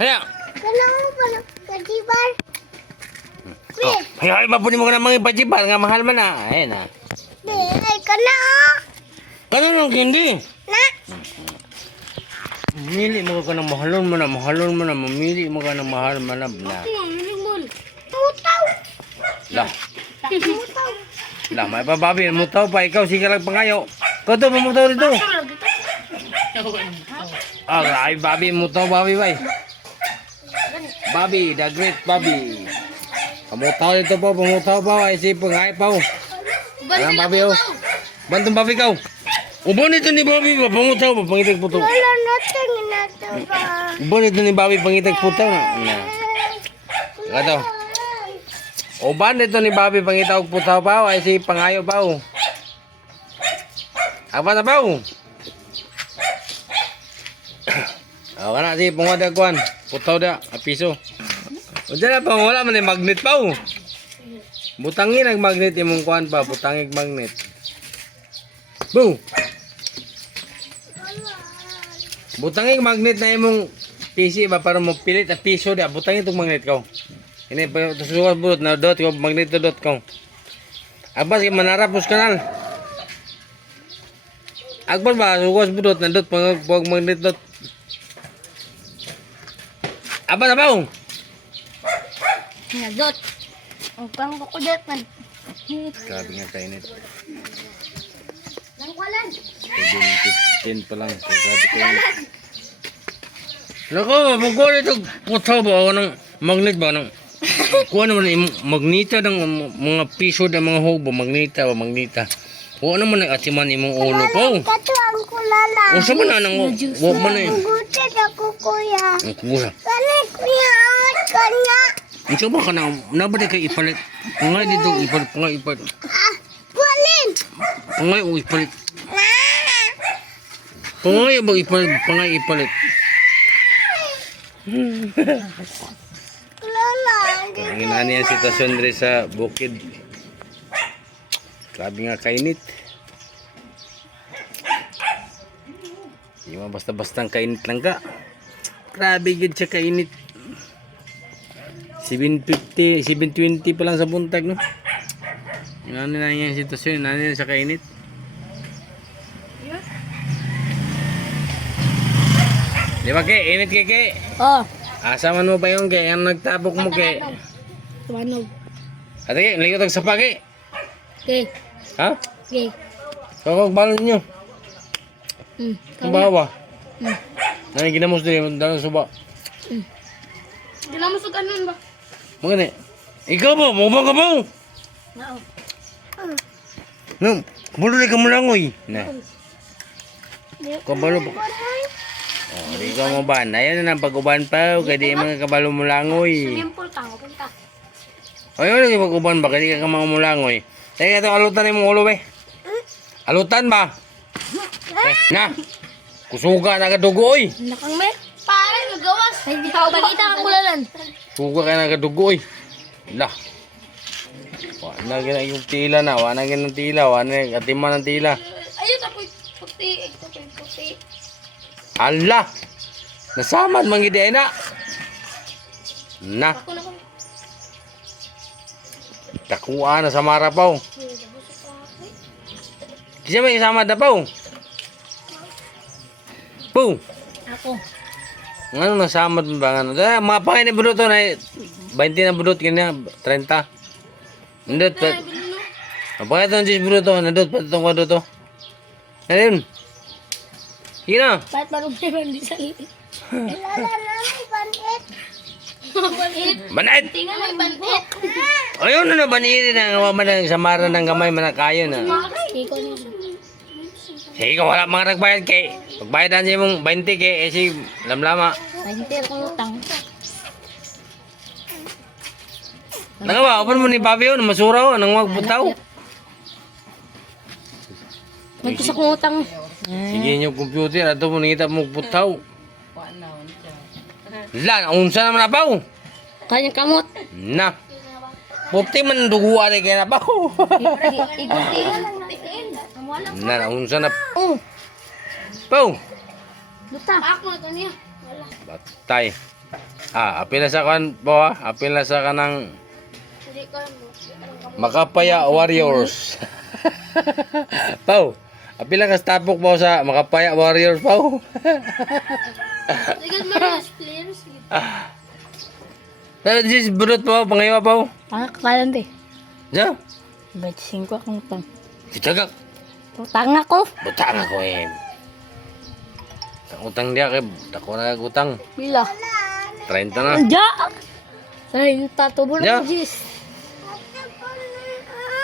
Haya. Kailangan mo pa ng kajibar. Oh, haya, mapuni mo ka ng mga pajibar nga mahal man na. Ayan na. Be, ay ka na. Kano nung hindi? Na. Mamili mo ka ng mahalon mo na, mamili mo ka ng mahal manab na. Mutaw. Lah, Mutaw. lah, may pababi, mutaw pa, ikaw sige lang pangayo. Kato, mamutaw dito. Ah, ay, babi, mutaw, babi, bay. Babi, the great babi. Pamutaw dito po, pamutaw pa, ay si pangay pa. Anong babi, oh. Bantong babi ka, Ubo nito ni babi, pamutaw, pangitag puto. Wala natin ginagawa ba? Ubo nito ni babi, pangitag puto. Na. Kato. Uban nito ni babi, pangitag puto pa, ay si pangayo pa. Apa na pa? Aw kana si pangwada kuan, putaw da, apiso. O dala pa wala man ni magnet pa. Butangin ang magnet imong kuan pa, butangig magnet. Boom. Butangig magnet na imong PC ba para mo pilit at piso da, butangin itong magnet ko. Ini pa susukas bulot na dot ko magnet dot ko. Abas kay manarapos kanal. Akbar ba sukas bulot na dot pag magnet dot. Aba na ba? Nagot. Ang pang kukudat man. Grabe nga kainit. Langwalan. 7:15 pa lang. So, grabe kainit. Lako, magkuha ito. Putaw ba ako ng magnet ba? Kuha naman yung magneta ng mga piso ng mga hobo. Magneta ba? Magneta. Kuha naman ang atiman imong ulo po. Kato ang kulala. O sa man na nang huwag man na yun. Gutit ako kuya. Ang kuha. Kani kuya. Kanya. Ang sabi ka na, nabali kayo ipalit. Pangay dito ipalit. Pangay ipalit. Walin. Pangay o ipalit. Pangay ba ipalit? Pangay ipalit. Kulala. Ang inani ang sitwasyon rin sa bukid. Grabe nga kainit. Di mo basta-bastang kainit lang ka. Grabe gid siya kainit. 7:50, 7:20 pa lang sa buntag, no? Inani na yung sitwasyon, inani na sa kainit. Di ba kay? Init kay? Oh. Asa man mo ba yung kay? Ang nagtabok mo kay? Tumanog. Ate kay, ligot ang sapa kay? Okay. Ha? Okay. Kakag balon nyo. Ang bawa. Nani ginamos din, dalang suba. Ginamos og anon ba? Mga ni. Ikaw ba? Mabang ka ba? Oo. No, bulo ka mo lang oy. Na. Kabalo pa. Oh, di ka mo ban. Ayan na ang pag-uban pa. Kaya di mga kabalo mo lang oy. Simple ka, punta. Ayun lagi pag-uban ba? Kaya di ka mga mo lang oy. Kaya itong alutan ni mong ulo be. Alutan ba? Na. Kusuga na kadugo oy. Nakang me. Pare, magawas. Hindi ako bagita ang kulalan. Suga ka na kadugo oy. Lah. Wala na yung tila na. Wala na ng tila. Wala na atiman ng tila. Ayun, apoy puti. Apoy puti. Allah! Nasamad mangidi na. Na. Ako na ko. Takuha na sa marapaw. Siya may isama na paw. Poo. Ako. Ano nasamad mo ba? Ano? Mga pangin na budot na 20 na budot kanya 30. Nandot pa. Mapangit na 10 budot to. Nandot pa itong kado to. Ayun. Sige na. Ba't marunong naman di sa liit? Lala namin, banit. Banit. Banait! Tingnan mo yung banit. Ayun na baniri na nga samara ng gamay manakayo na. Ikaw niya. Sige ka wala mga nagbayad kay. Pagbayadan siya mong 20 kay eh si lamlama. 20 akong utang. Nagawa, open mo ni Bobby yun, masuraw, nang wag butaw. Nagkisa kong utang. Sige niyo computer, ato mo nangita mo butaw. Lan, unsa naman na baw? Kanyang kamot. Na. Puti man duguan ay kaya na baw. Iguti lang natin. Na, unsa na. Oh. Baw. Luta. Ako na to niya. Wala. Batay. Apil na sa kan po ha. Apil na sa kanang Hindi ko alam. Makapaya Warriors. Pau, apil na ka tapok po sa Makapaya Warriors, Pau. Sige, Marius, players. Pero this burot po, pangayawa, Pau. Kakalan din. Diyan. 25 akong utang. Kitagak. Utang ako. Butang ako eh. Ang utang dia kay dako na kag utang. Pila? 30 na. Anja! Sahin, tatubo Ja. na Jis.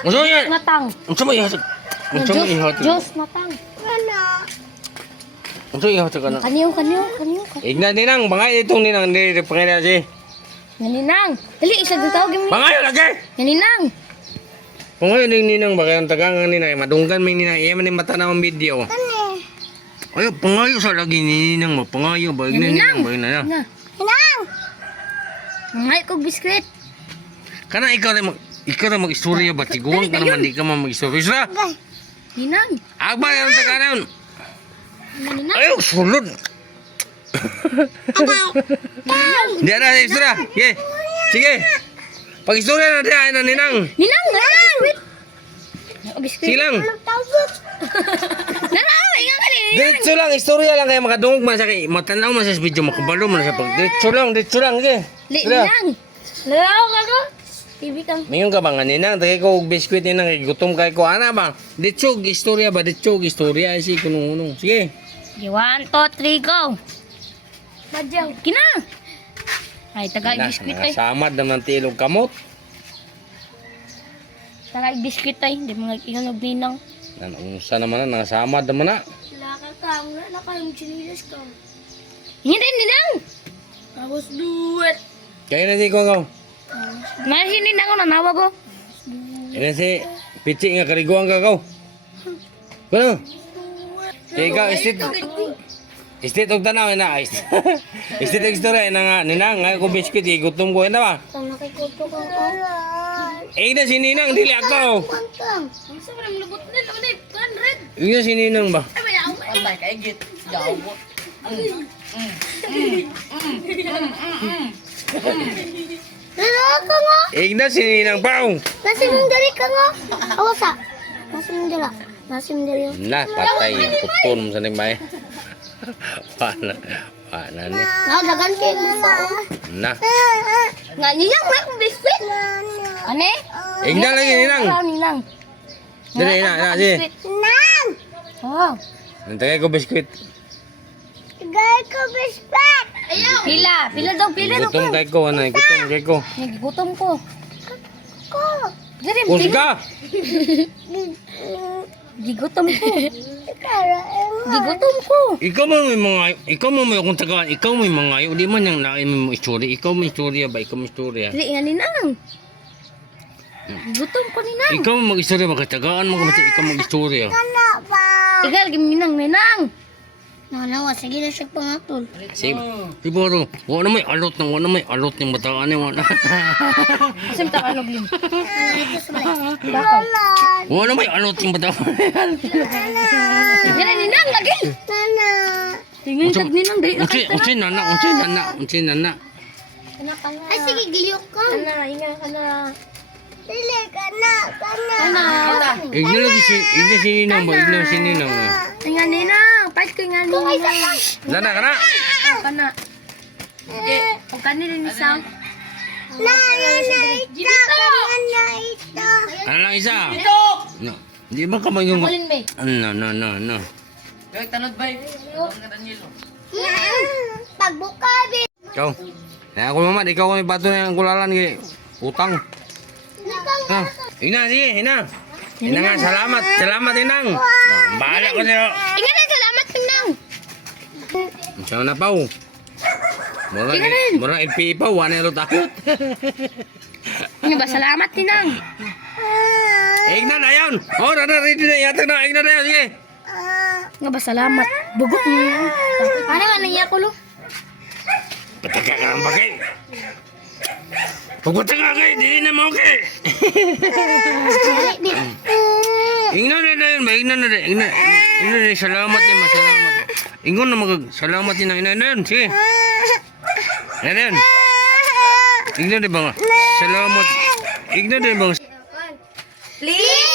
Unsa yan? Matang. Unsa mo ihatag? Unsa mo ihatag? Diyos, matang. Unsa ihatag kana? Kaniyo. Igna ninang, bangay itong ninang di pangaya si. Nganinang. Dali, isa dito tawag mo. Bangay lagi. Nganinang. Kung ngayon yung ninang ba kayong tagangan ninang, madunggan may ninang, iya man yung mata na ang video. Ay, pangayo sa lagi ni ninang mo, pangayo ba? Igna ninang ba yun na? Nga. Ninang! Ngay kong biskwit. Kana ikaw na mag-istorya ba? Tiguang ka naman, di ka man mag-istorya. Isra! Ninang. Agba yung tagangan. Ninang. Ayaw, sulod. Di na, istorya. Sige, sige. Pag-istorya na diyan na ninang. Ninang! Biskwit. Biskwit. Sige lang. Ninang! Ingat ka ni. Diretso lang, istorya lang kaya makadungog man sa kay. Matanaw man sa video, makabalo man sa pag. Diretso lang, sige. Ninang! Nalaw ka ko? TV kang. Mingon ka ba nga ninang? Tagay ko og biskwit ninang, kay gutom kay ko. Ana ba? Diretso, istorya ba? Diretso, istorya. Ay, si kunong-unong. Sige. 1, 2, 3, go! Madyaw. Kina! Ay, biskwit ay. Samad naman tilog kamot. Biskwit ay. Hindi mga ikalog ninang. Nanunsa naman na, nangasamad naman na. Laka ka. Wala na kayong chinilas ka. Hindi, ninang! I was do it. Kaya na si Kongaw. Mahal si ninang ko, nanawa ko. Kaya na si Pichi nga kariguan ka kaw. Kano? Kaya ikaw, istit og tanaw na. Istit og istorya na nga. Ninang, nga ko biskuit, gutom ko. Ano ba? Kung nakikuto ka ko. Na si Ninang, dili ako. Pantang. Ang sabi ng lubot din. Ano na 100. Na si Ninang ba? Ay, may ako. Patay ka igit. Yawo. Nalaka nga. Na si Ninang pa. Nasimong dali ka nga. Awasa. Nasimong dala. Nasimong dali. Na, patay. Putun mo sa nibay. Paana ni. Nadagan kayo mo sa Na. Nga niyang may kong biskwit. Ane? Na lagi Ninang. Ninang. Dali na, sige. Ninang! Oh. Nantagay ko biskuit. Gay ko biskwit. Ayaw. Pila daw. Gutom kay ko, ano, gutom kay ko. Nagigutom ko. Ko. Dirim, Kusga! Gigutom ko. Gigutom ko. Ikaw mo may akong tagaan, ikaw mo yung mga di man yung nain mo istorya, ikaw mo istorya ba, ikaw mo istorya. Dili nga ninang. Gigutom ko ninang. Ikaw mo mag-istorya, magkatagaan mo kung ikaw mag-istorya. Ikaw lagi ninang. Nanawa, sige na siya pangatol. Siguro, wala may alot ng bataan niya, wala. Kasi matakalog yun. Bakaw. Wala may alot ng bataan. Sige na ninang, lagi. Tingin tag ninang, dali na Unsay nana. Ay, sige, giyok ka. Inga ka na. Dili ka na. Igna si Ninang ba, igna si Ninang. Inga ninang, pahit ko inga ninang. Lana ka na. Kana. Huwag ka nila ni Sam. Ano lang isa? Ito! No. Di ba ka yung... Kulin be. No. Yung tanod ba? Ang nga Danielo. Pagbuka be. Ikaw. Kaya ako mama, ikaw kami bato na yung kulalan. Utang. Ha? Ina, sige, ina. Ina nga, salamat. Salamat, inang. Bahala ko sa'yo. Inga na, salamat ninang. Saan na pa, Murang LPE pa, wala na takot. Ano ba, salamat ninang. Igna na yun. Oh, ready na. Yata na, igna na yun. Sige. Nga ba, salamat. Bugot ninang. Ano nga naiyak ko lo? Pataka ka ang bagay. Pagpunta ka kayo, di na mo okay. Igna na yun ba? Igna na. Salamat yun, masalamat. Ingon na salamat yun. Ina na yun. Sige. Yan yan. Igna di ba nga? Salamat. Igna di ba nga? Please!